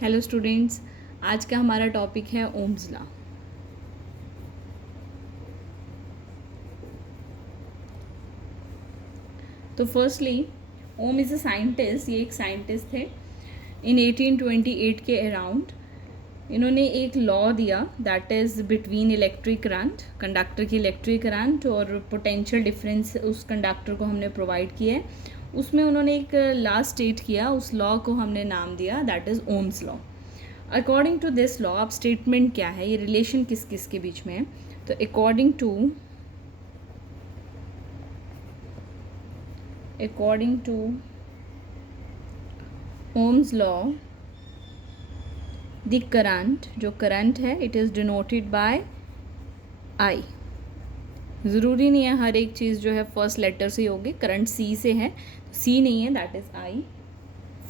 Hello students, आज का हमारा टॉपिक है ओम्स लॉ। तो firstly Ohm is a scientist. ये एक साइंटिस्ट थे। इन 1828 के अराउंड इन्होंने एक लॉ दिया, that is between electric current, conductor की इलेक्ट्रिक करंट और पोटेंशियल डिफरेंस उस कंडक्टर को हमने प्रोवाइड किया है। उसमें उन्होंने एक लॉ स्टेट किया, उस लॉ को हमने नाम दिया that is Ohm's law. According to this law, अब स्टेटमेंट क्या है, ये रिलेशन किस किस के बीच में है। तो according to Ohm's law, the current, जो करंट है, it is denoted by I. ज़रूरी नहीं है हर एक चीज़ जो है फर्स्ट लेटर से ही होगी। करंट सी से है तो सी नहीं है, that is I,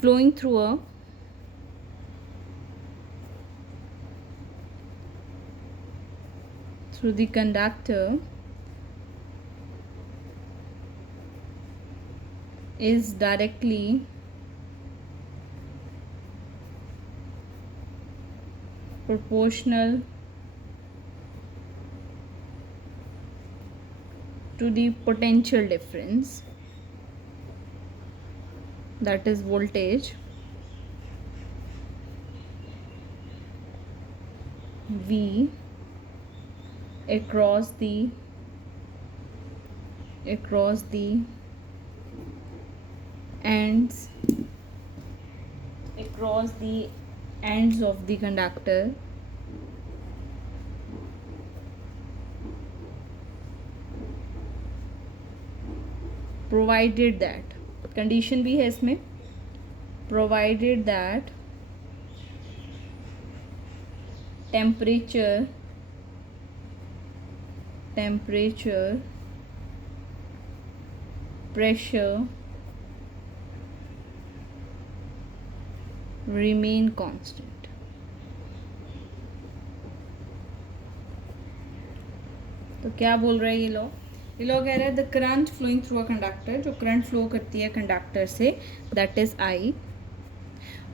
flowing through the conductor is directly proportional to the potential difference, that is voltage V across the ends of the conductor provided that, condition भी है इसमें, provided that temperature, pressure remain constant। तो क्या बोल रहा है ये law? ये लॉ कह रहा है the current flowing through a conductor, जो करंट फ्लो करती है कंडक्टर से, दैट इज आई,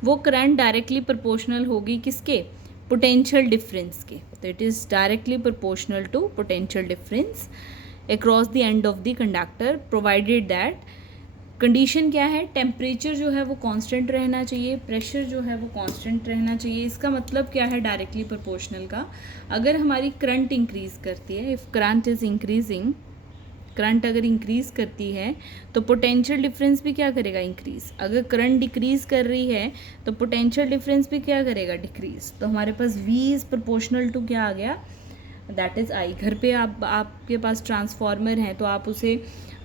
वो करंट डायरेक्टली प्रोपोर्शनल होगी किसके? पोटेंशियल डिफरेंस के। तो it is directly proportional to potential difference across the end of the conductor, provided that, condition क्या है, टेम्परेचर जो है वो कांस्टेंट रहना चाहिए, प्रेशर जो है वो कांस्टेंट रहना चाहिए। इसका मतलब क्या है डायरेक्टली प्रोपोर्शनल का? अगर हमारी करंट इंक्रीज़ करती है, if current is increasing, current अगर इंक्रीज़ करती है तो पोटेंशियल डिफरेंस भी क्या करेगा? इंक्रीज़। अगर करंट डिक्रीज़ कर रही है तो पोटेंशियल डिफरेंस भी क्या करेगा? डिक्रीज़। तो हमारे पास V इज़ प्रोपोर्शनल टू क्या आ गया? दैट इज़ आई। घर पे आपके पास ट्रांसफार्मर है तो आप उसे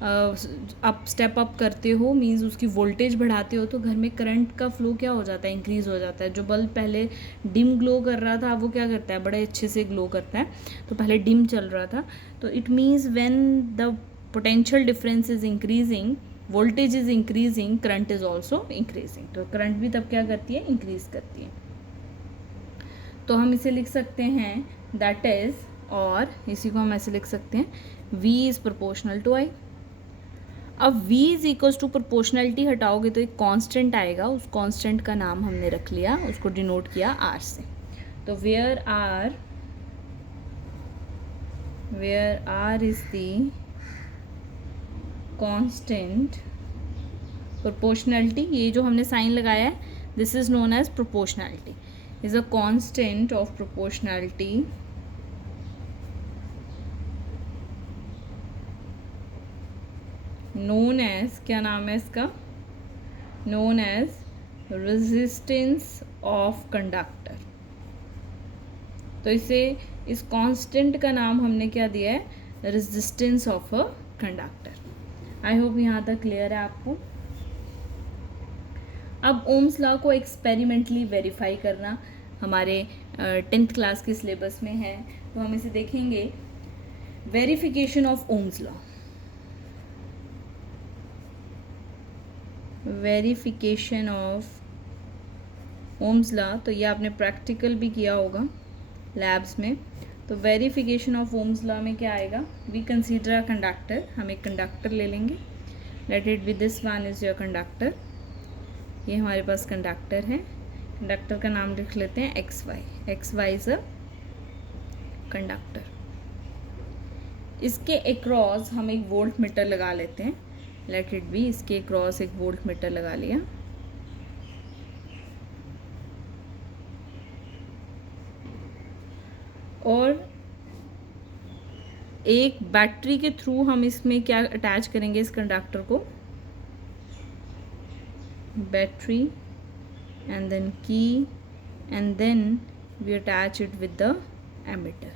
आप स्टेप अप करते हो, मींस उसकी वोल्टेज बढ़ाते हो, तो घर में करंट का फ्लो क्या हो जाता है? इंक्रीज़ हो जाता है। जो बल्ब पहले डिम ग्लो कर रहा था वो क्या करता है? बड़े अच्छे से ग्लो करता है। तो पहले डिम चल रहा था, तो it means when the potential difference is increasing, voltage is increasing, current is also increasing. तो करंट भी तब क्या करती है? इंक्रीज करती है। तो हम इसे लिख सकते हैं दैट इज, और इसी को हम ऐसे लिख सकते हैं V is proportional to I. अब V is equals to proportionality हटाओगे तो एक कांस्टेंट आएगा, उस कांस्टेंट का नाम हमने रख लिया, उसको डिनोट किया R से। तो where R is the constant proportionality, ये जो हमने साइन लगाया है, this is known as proportionality, is a constant of proportionality known as, क्या नाम है इसका? Known as resistance of conductor. तो इसे, इस कांस्टेंट का नाम हमने क्या दिया है? Resistance of a conductor. I hope यहाँ तक क्लियर है आपको। अब ओम्स लॉ को एक्सपेरिमेंटली वेरीफाई करना हमारे 10th क्लास के सिलेबस में है, तो हम इसे देखेंगे। Verification of Ohm's law, verification of ohms law, तो ये आपने प्रैक्टिकल भी किया होगा लैब्स में। तो वेरिफिकेशन ऑफ ओम्स लॉ में क्या आएगा? वी कंसीडर अ कंडक्टर, हम एक कंडक्टर ले लेंगे, late it B this one is your conductor, ये हमारे पास कंडक्टर है, कंडक्टर का नाम लिख लेते हैं X Y. X Y is a conductor. इसके अक्रॉस हम एक वोल्ट मीटर लगा लेते हैं. लेट इट बी, इसके अक्रॉस एक वोल्ट मीटर लगा लिया. और एक बैटरी के थ्रू हम इसमें क्या अटैच करेंगे इस कंडक्टर को, battery and then key, and then we attach it with the ammeter.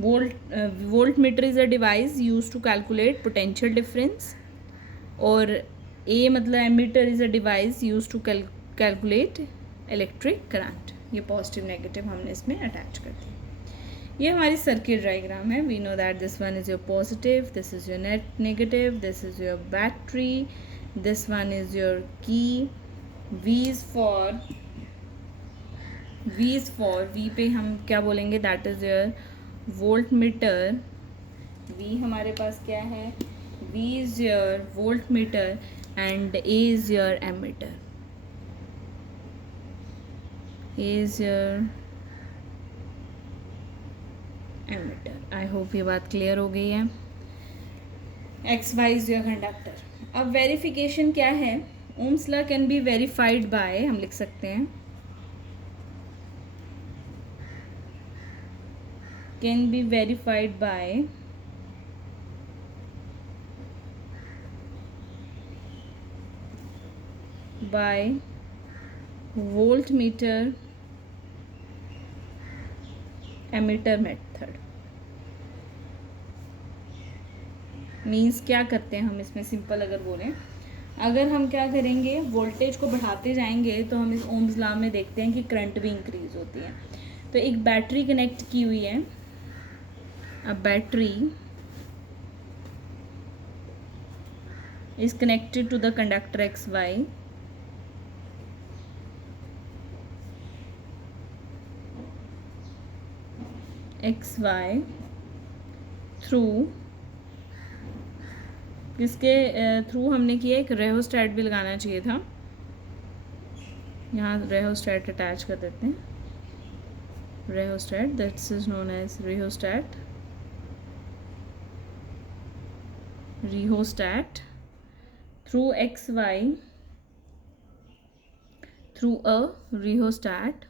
Voltmeter is a device used to calculate potential difference, और A मतलब ammeter is a device used to calculate electric current. ये positive negative हमने इसमें attach कर दिया. ये हमारी circuit diagram है. We know that this one is your positive, this is your net negative, this is your battery, this one is your key. V is for V पे हम क्या बोलेंगे, that is your voltmeter. V हमारे पास क्या है, V is your voltmeter and A is your ammeter. A is your ammeter. I hope ये बात क्लियर हो गई है. X Y is your conductor. अब वेरिफिकेशन क्या है, Ohm's law can be verified by, हम लिख सकते हैं can be verified by voltmeter ammeter method. Means क्या करते हैं हम इसमें, सिंपल अगर बोलें, अगर हम क्या करेंगे, वोल्टेज को बढ़ाते जाएंगे तो हम इस ओम्स लॉ में देखते हैं कि करंट भी इंक्रीज होती है. तो एक बैटरी कनेक्ट की हुई है. अब battery is connected to the conductor X Y. X Y through, किसके थ्रू हमने किया, एक रेहोस्टैट भी लगाना चाहिए था. यहाँ रेहोस्टैट अटैच कर देते हैं. Rheostat, that's is known as rheostat. Rheostat through X Y, through a rheostat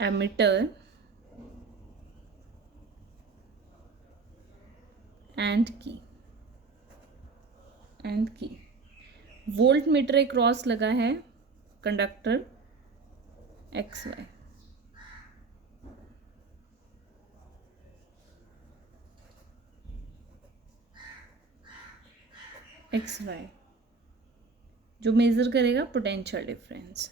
ammeter and key. Volt meter एक क्रॉस लगा है conductor X Y. X Y जो मेजर करेगा potential difference.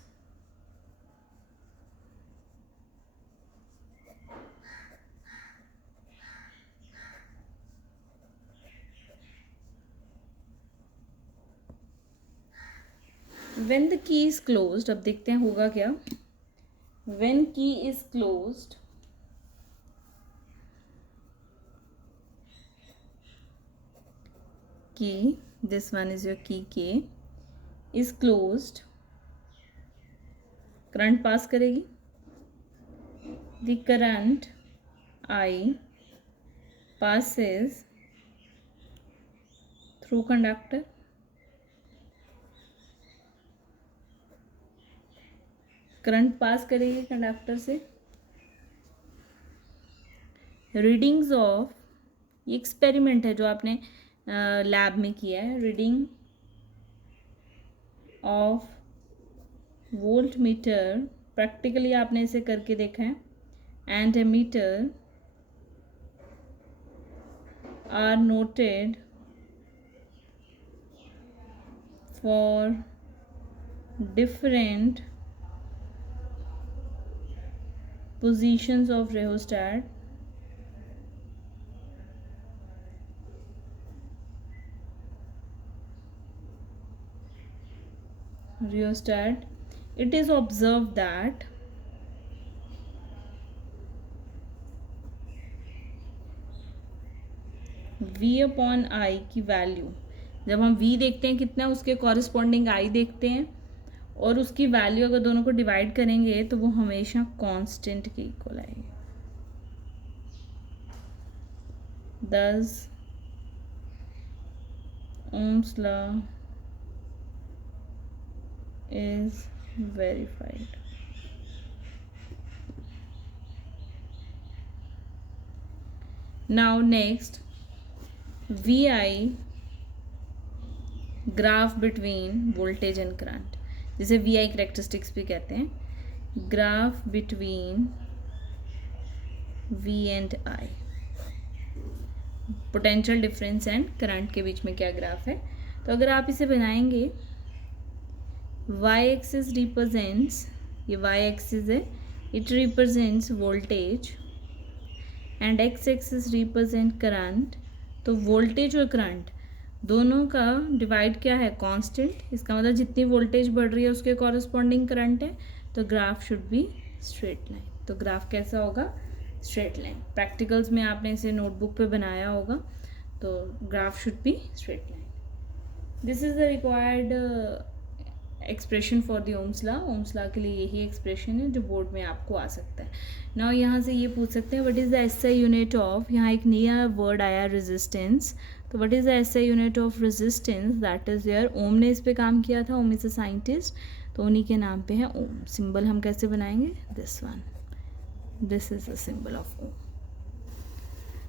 When the key is closed, अब देखते हैं होगा क्या. When key is closed, key, this one is your key K, is closed, current pass करेगी. The current I passes through conductor. Current pass करेगी conductor से. Readings of, ये experiment है जो आपने लैब में किया है. Reading of voltmeter, practically आपने इसे करके देखा है. And ammeter are noted for different positions of rheostat. It is observed that v upon I की वैल्यू, जब हम v देखते हैं कितना, उसके कॉरस्पॉन्डिंग i देखते हैं, और उसकी वैल्यू अगर दोनों को डिवाइड करेंगे तो वो हमेशा कांस्टेंट के इक्वल आएगी। Thus Ohm's law is verified. Now next, VI graph between voltage and current, जिसे VI करेक्टरिस्टिक्स भी कहते हैं, graph between V and I, potential difference and current के बीच में क्या ग्राफ है। तो अगर आप इसे बनाएंगे, वाई एक्सिस रिप्रेजेंट्स, ये वाई एक्सिस है, it represents voltage and x axis represent current. तो वोल्टेज और करंट दोनों का डिवाइड क्या है, कांस्टेंट। इसका मतलब जितनी वोल्टेज बढ़ रही है उसके कॉरस्पॉन्डिंग करंट है, तो graph should be straight line. तो ग्राफ कैसा होगा, स्ट्रेट लाइन। प्रैक्टिकल्स में आपने इसे नोटबुक पे बनाया होगा, तो graph should be straight line. This is the required expression for the Ohm's law. Ohm's law के लिए यही एक्सप्रेशन है जो बोर्ड में आपको आ सकता है। नाउ यहाँ से ये पूछ सकते हैं what is the SI unit of, यहाँ एक नया वर्ड आया रेजिस्टेंस, तो what is the SI unit of resistance, that is your, ohm ने इस पे काम किया था, ओम इज अ साइंटिस्ट, तो उन्हीं के नाम पे है ओम। सिंबल हम कैसे बनाएंगे, this one, this is the symbol of Ohm.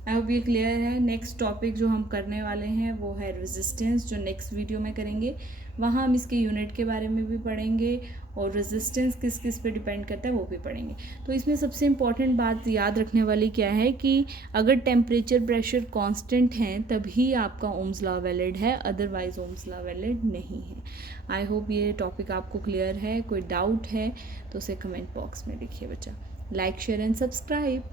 I hope ये क्लियर है। नेक्स्ट टॉपिक जो हम करने वाले हैं वो है रेजिस्टेंस, जो नेक्स्ट वीडियो में करेंगे। वहाँ हम इसके यूनिट के बारे में भी पढ़ेंगे और रेजिस्टेंस किस किस पे डिपेंड करता है वो भी पढ़ेंगे। तो इसमें सबसे इम्पॉर्टेंट बात याद रखने वाली क्या है कि अगर टेम्परेचर प्रेशर कांस्टेंट हैं तभी आपका ओम्स लॉ वैलिड है, अदरवाइज ओम्स लॉ वैलिड नहीं है। आई होप ये टॉपिक आपको क्लियर है। कोई डाउट है तो उसे कमेंट बॉक्स में लिखिए बच्चा। Like share and subscribe.